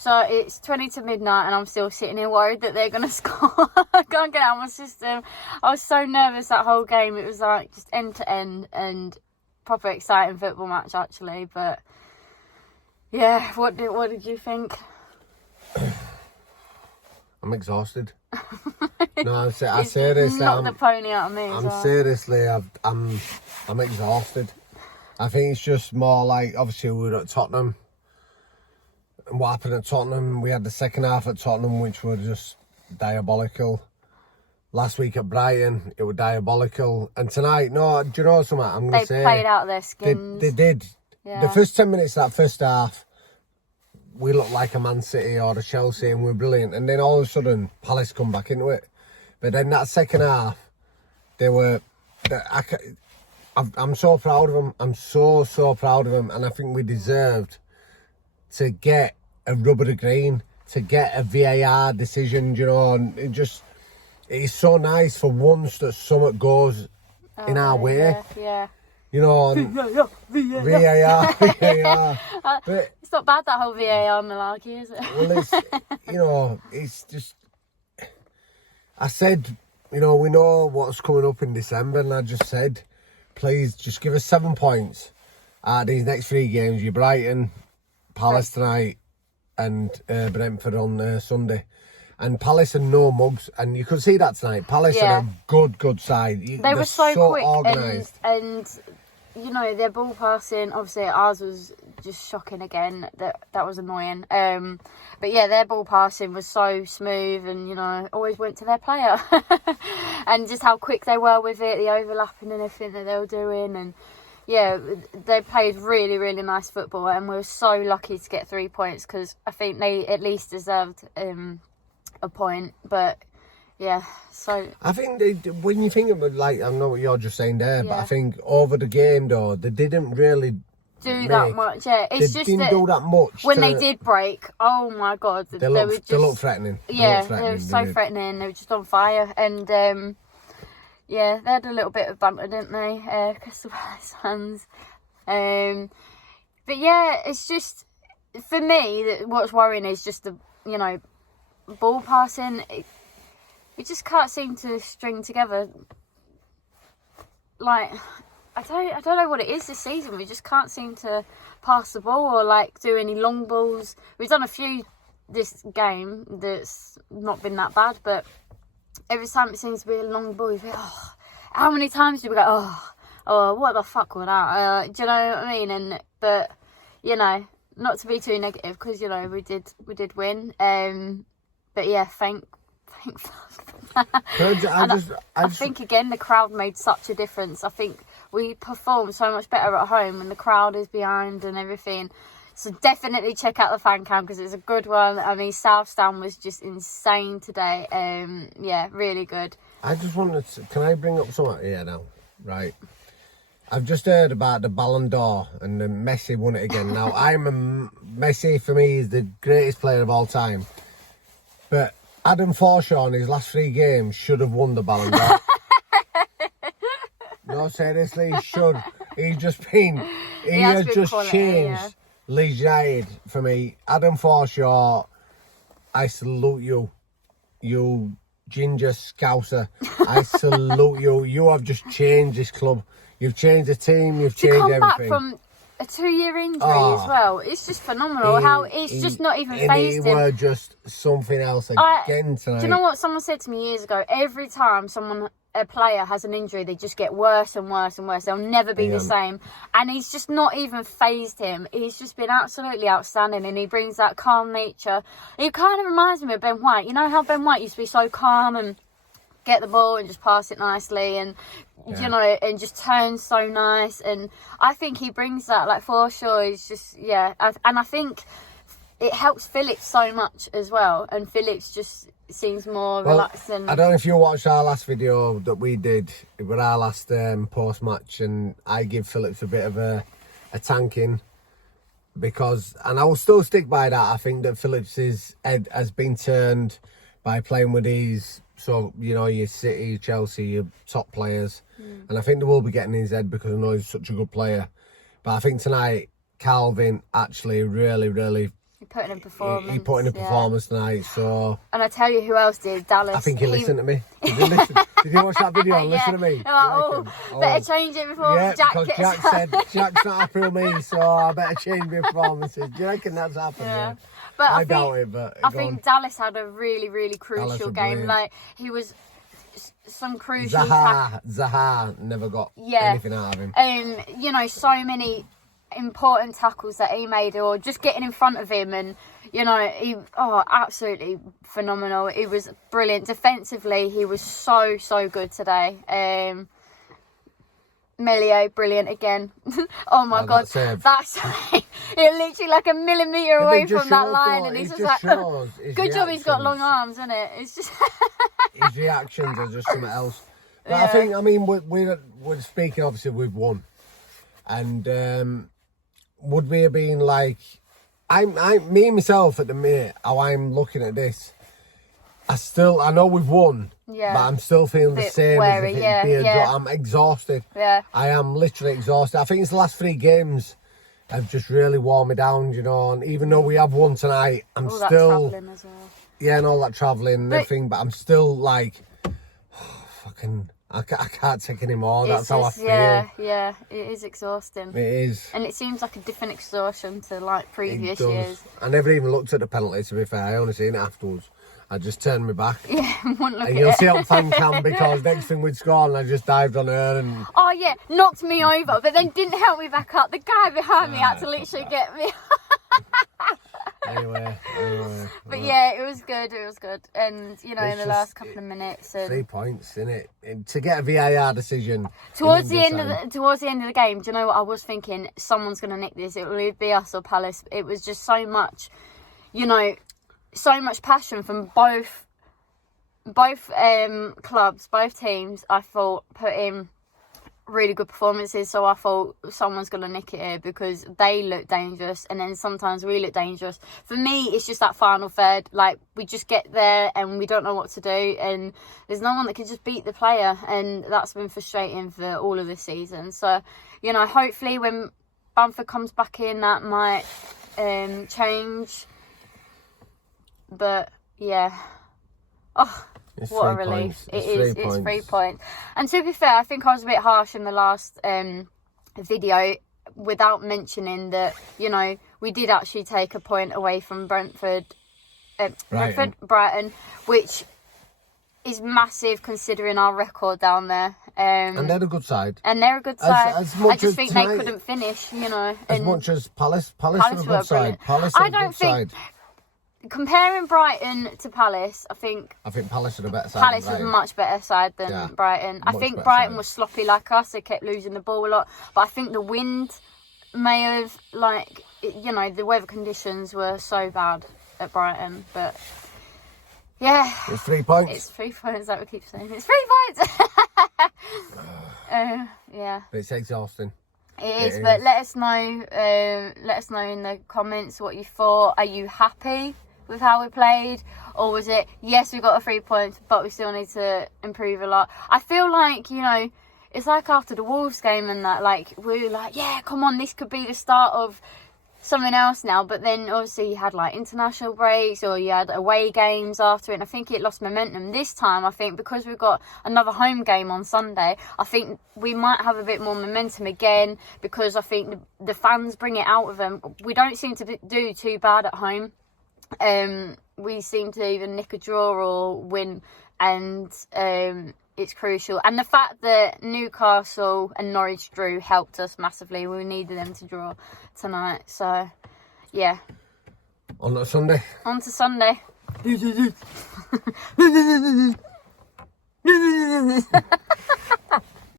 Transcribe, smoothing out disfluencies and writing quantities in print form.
So it's 20 to midnight and I'm still sitting here worried that they're going to score. I can't get out of my system. I was so nervous that whole game. It was like just end to end and proper exciting football match actually. But yeah, what did you think? I'm exhausted. No, I say this. Knocked the pony out of me. Seriously, I'm exhausted. I think it's just more like, obviously we were at Tottenham. And what happened at Tottenham, we had the second half at Tottenham, which were just diabolical. Last week at Brighton, it was diabolical. And tonight, no, do you know something? I'm going to say... They played out their skins. They did. Yeah. The first 10 minutes of that first half, we looked like a Man City or a Chelsea and we were brilliant. And then all of a sudden, Palace come back into it. But then that second half, they were... I'm so proud of them. I'm so proud of them. And I think we deserved to get a rubber to green, to get a VAR decision, you know, and it's so nice for once that something goes in our way. Yeah. You know, and VAR. But it's not bad, that whole VAR malarkey, is it? Well, it's, you know, it's just, I said, you know, we know what's coming up in December, and I just said, please just give us 7 points out of these next 3 games. You Brighton, Palace tonight and Brentford on Sunday. And Palace are no mugs, and you could see that tonight. Palace are a good side. They were so quick organised. And you know, their ball passing, obviously ours was just shocking again. That was annoying. But yeah, their ball passing was so smooth and, you know, always went to their player. And just how quick they were with it, the overlapping and everything that they were doing. And yeah, they played really, really nice football, and we were so lucky to get 3 points because I think they at least deserved a point. But yeah, so I think when you think of it, like, I know what you're just saying there, but I think over the game though, they didn't really that much. Yeah, it's they just didn't do that much. When they did break, oh my god, they looked threatening. They were so threatening. They were just on fire, and yeah, they had a little bit of banter, didn't they, Crystal Palace fans? But yeah, it's just, for me, what's worrying is just the, you know, ball passing. You just can't seem to string together. Like, I don't know what it is this season. We just can't seem to pass the ball or like do any long balls. We've done a few this game that's not been that bad, but every time it seems to be a long ball, you think, oh, how many times do we go, oh, what the fuck was that? Do you know what I mean? But you know, not to be too negative, because you know we did win. But yeah, thank fuck. I think again the crowd made such a difference. I think we perform so much better at home when the crowd is behind and everything. So definitely check out the fan cam because it's a good one. I mean, South Stand was just insane today. Yeah, really good. I just wanted to, can I bring up something here now? Right. I've just heard about the Ballon d'Or and then Messi won it again. Now, Messi for me is the greatest player of all time. But Adam Forshaw in his last 3 games should have won the Ballon d'Or. No, seriously, he should. He's just been, he has just changed Leeds United for me. Adam Forshaw, I salute you. You ginger scouser. I salute you. You have just changed this club. You've changed the team. You've changed everything. To come back from a 2-year injury as well. It's just phenomenal how it's just not even phased him. He were just something else again tonight. Do you know what someone said to me years ago? Every time a player has an injury, they just get worse and worse and worse. They'll never be the same. And he's just not even phased him. He's just been absolutely outstanding, and he brings that calm nature. He kind of reminds me of Ben White. You know how Ben White used to be so calm and get the ball and just pass it nicely and you know, and just turn so nice. And I think he brings that. Like Forshaw is just and I think it helps Phillips so much as well, and Phillips just seems more relaxed. And I don't know if you watched our last video that we did with our last post match, and I give Phillips a bit of a tanking because, and I will still stick by that, I think that Phillips' head has been turned by playing with these, so you know, your City, Chelsea, your top players, and I think they will be getting in his head because I know he's such a good player. But I think tonight Calvin actually really put in a performance. He put in a performance tonight, so... And I tell you who else did, Dallas. I think he listened to me. Did you listen? Did you watch that video and listen to me? Like, better change it before Jack gets... Jack said, Jack's not happy with me, so I better change my performances. Do you reckon that's happened? Yeah. But I doubt it, but... I think Dallas had a really, really crucial game. Like, he was... Some crucial... Zaha never got anything out of him. You know, so many important tackles that he made, or just getting in front of him, and you know, absolutely phenomenal. He was brilliant defensively. He was so good today. Melio, brilliant again. Oh my god, that's it, literally like a millimetre away from that line, and he's just like, good job he's got long arms, isn't it? It's just his reactions are just something else. But I think, I mean, we're speaking, obviously we've won, and would we have been like, me myself at the minute, how I'm looking at this, I know we've won, but I'm still feeling the same wary, as if I'm exhausted. Yeah. I am literally exhausted. I think it's the last 3 games have just really worn me down, you know, and even though we have won tonight, I'm all still... that travelling as well. Yeah, and all that travelling and everything, but I'm still like, I can't take any more. That's how I feel. Yeah, it is exhausting. It is. And it seems like a different exhaustion to like previous years. I never even looked at the penalty, to be fair. I only seen it afterwards. I just turned my back. Yeah, wouldn't look and at you'll it. see on fan cam, because next thing we'd score and I just dived on her and... Oh yeah, knocked me over, but then didn't help me back up. The guy behind me had to literally get me. Anyway. But yeah, it was good. And, you know, in the last couple of minutes... 3 points, innit? And to get a VAR decision... Towards the end of the game, do you know what I was thinking? Someone's going to nick this. It will either be us or Palace. It was just so much, you know, so much passion from both clubs, both teams, I thought, put in really good performances. So I thought someone's going to nick it here, because they look dangerous, and then sometimes we look dangerous. For me, it's just that final third. Like, we just get there and we don't know what to do, and there's no one that can just beat the player, and that's been frustrating for all of this season. So, you know, hopefully when Bamford comes back in, that might change. But yeah, what a relief. It's 3 points. And to be fair, I think I was a bit harsh in the last video without mentioning that, you know, we did actually take a point away from Brighton, which is massive considering our record down there. And they're a good side. I just think they couldn't finish, you know. As much as Palace are a good side. Comparing Brighton to Palace, I think Palace are a better side. Palace was a much better side than Brighton. I think Brighton was sloppy like us. They kept losing the ball a lot. But I think the wind may have, like, you know, the weather conditions were so bad at Brighton. But, yeah. It's 3 points. It's 3 points, like we keep saying. It's 3 points! Yeah. But it's exhausting. It is, but let us know in the comments what you thought. Are you happy with how we played, or was it, yes, we got a 3 points, but we still need to improve a lot? I feel like, you know, it's like after the Wolves game and that, like, we were like, yeah, come on, this could be the start of something else now. But then obviously you had like international breaks, or you had away games after it, and I think it lost momentum. This time, I think, because we've got another home game on Sunday, I think we might have a bit more momentum again, because I think the fans bring it out of them. We don't seem to do too bad at home. We seem to either nick a draw or win, and it's crucial. And the fact that Newcastle and Norwich drew helped us massively. We needed them to draw tonight. So, yeah. On to Sunday.